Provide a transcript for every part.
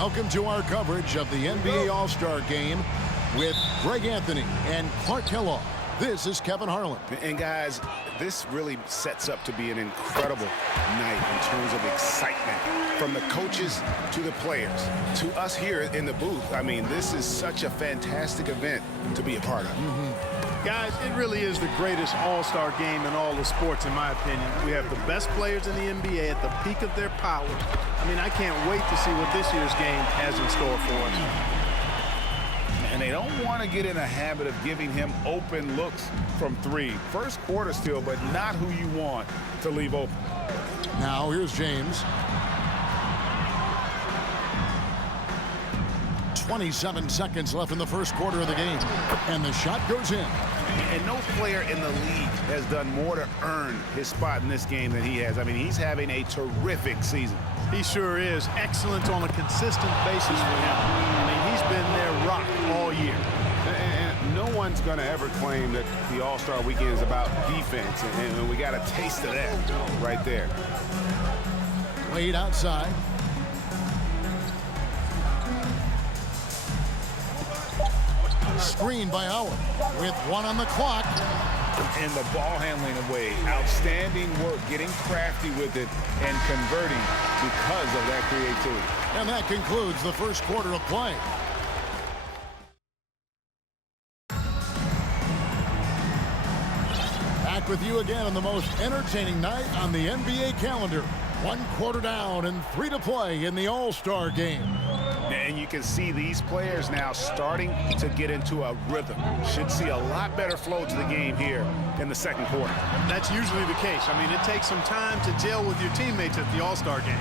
Welcome to our coverage of the NBA All-Star Game with Greg Anthony and Clark Kellogg. This is Kevin Harlan. And guys, this really sets up to be an incredible night in terms of excitement. From the coaches to the players, to us here in the booth. I mean, this is such a fantastic event to be a part of. Guys, it really is the greatest all-star game in all the sports, in my opinion. We have the best players in the NBA at the peak of their powers. I mean, I can't wait to see what this year's game has in store for us. And they don't want to get in a habit of giving him open looks from three. First quarter still, but not who you want to leave open. Now here's James. 27 seconds left in the first quarter of the game. And the shot goes in. And no player in the league has done more to earn his spot in this game than he has. I mean, he's having a terrific season. He sure is. Excellent on a consistent basis for him. I mean, he's been their rock all year. And no one's going to ever claim that the All-Star Weekend is about defense. And we got a taste of that right there. Wade outside. Screen by Howard with one on the clock. And the ball handling of Wade. Outstanding work, getting crafty with it and converting because of that creativity. And that concludes the first quarter of play. Back with you again on the most entertaining night on the NBA calendar. 1 quarter down and 3 to play in the All-Star Game. And you can see these players now starting to get into a rhythm. Should see a lot better flow to the game here in the second quarter. That's usually the case. I mean, it takes some time to gel with your teammates at the All-Star Game.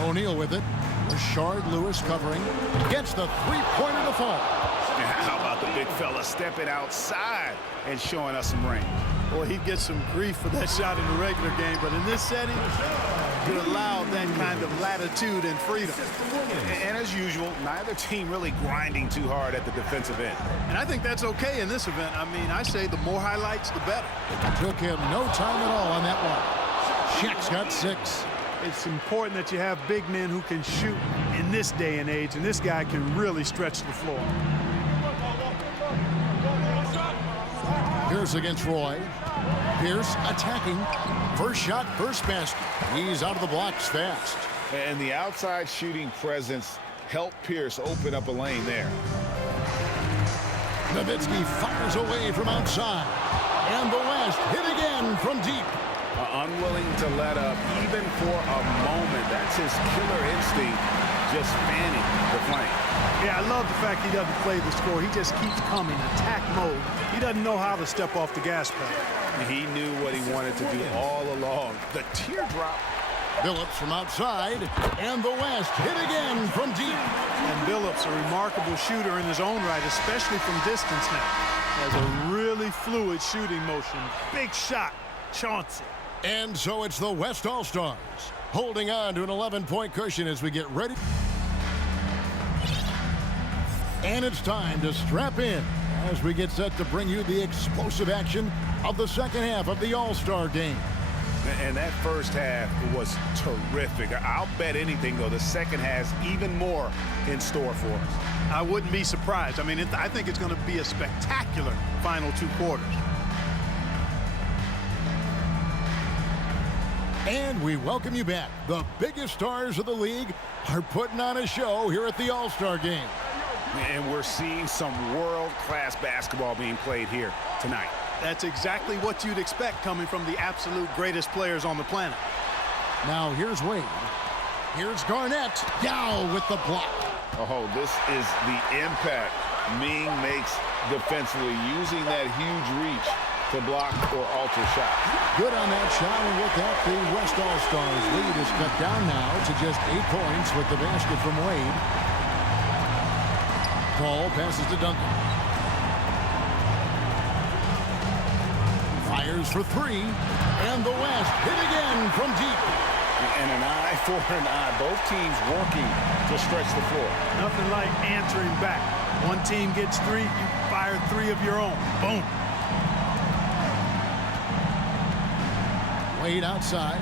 O'Neal with it. Rashard Lewis covering. Gets the three-pointer to fall. How about the big fella stepping outside and showing us some range? Well, he'd get some grief for that shot in the regular game, but in this setting, it allowed that kind of latitude and freedom. And as usual, neither team really grinding too hard at the defensive end. And I think that's okay in this event. I mean, I say the more highlights, the better. It took him no time at all on that one. Shaq's got 6. It's important that you have big men who can shoot in this day and age, and this guy can really stretch the floor. Pierce against Roy. Pierce attacking. First shot, first basket. He's out of the blocks fast. And the outside shooting presence helped Pierce open up a lane there. Nowitzki fires away from outside. And the West hit again from deep. Unwilling to let up even for a moment. That's his killer instinct, just fanning the flame. Yeah, I love the fact he doesn't play the score. He just keeps coming, attack mode. He doesn't know how to step off the gas pedal. He knew what he wanted to do all along. The teardrop. Billups from outside, and the West hit again from deep. And Billups, a remarkable shooter in his own right, especially from distance now. Has a really fluid shooting motion. Big shot, Chauncey. And so it's the West All-Stars holding on to an 11-point cushion as we get ready. And it's time to strap in as we get set to bring you the explosive action of the second half of the All-Star Game. And that first half was terrific. I'll bet anything, though, the second has even more in store for us. I wouldn't be surprised. I mean, I think it's going to be a spectacular final 2 quarters. And we welcome you back. The biggest stars of the league are putting on a show here at the All-Star Game. And we're seeing some world-class basketball being played here tonight. That's exactly what you'd expect coming from the absolute greatest players on the planet. Now here's Wade. Here's Garnett. Yao with the block. Oh, this is the impact Ming makes defensively, using that huge reach to block or alter shots. Good on that shot, and with that, the West All-Stars lead is cut down now to just 8 points with the basket from Wade. Ball passes to Duncan. Fires for 3, and the West hit again from deep. And an eye for an eye. Both teams working to stretch the floor. Nothing like answering back. One team gets 3, you fire 3 of your own. Boom. Wade outside.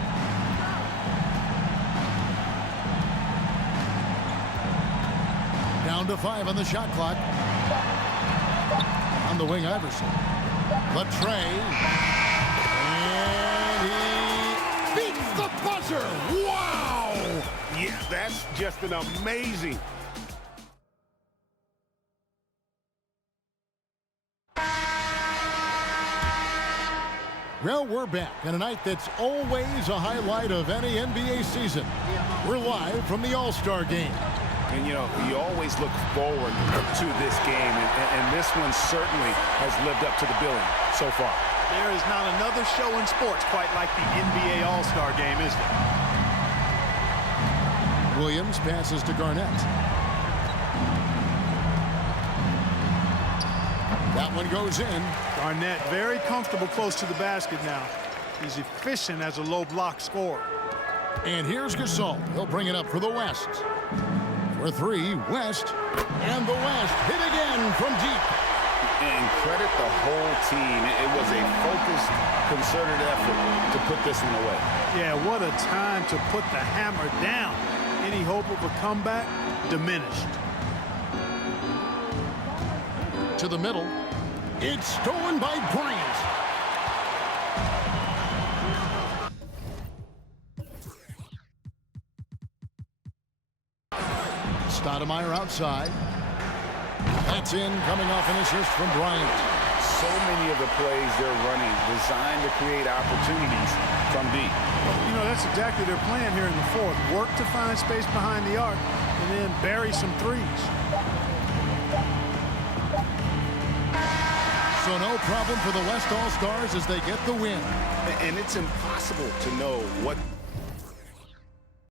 Down to 5 on the shot clock. On the wing, Iverson. The tray. And he beats the buzzer. Wow! Yeah, that's just an amazing. Well, we're back on a night that's always a highlight of any NBA season. We're live from the All-Star Game. And, you know, you always look forward to this game, and this one certainly has lived up to the billing so far. There is not another show in sports quite like the NBA All-Star Game, is there? Williams passes to Garnett. That one goes in. Garnett very comfortable close to the basket now. He's efficient as a low block scorer. And here's Gasol. He'll bring it up for the West. For 3, West. And the West hit again from deep. And credit the whole team. It was a focused, concerted effort to put this one away. Yeah, what a time to put the hammer down. Any hope of a comeback diminished. To the middle. It's stolen by Bryant. Stoudemire outside. That's in, coming off an assist from Bryant. So many of the plays they're running designed to create opportunities from deep. You know, that's exactly their plan here in the fourth. Work to find space behind the arc and then bury some threes. So no problem for the West All-Stars as they get the win. And it's impossible to know what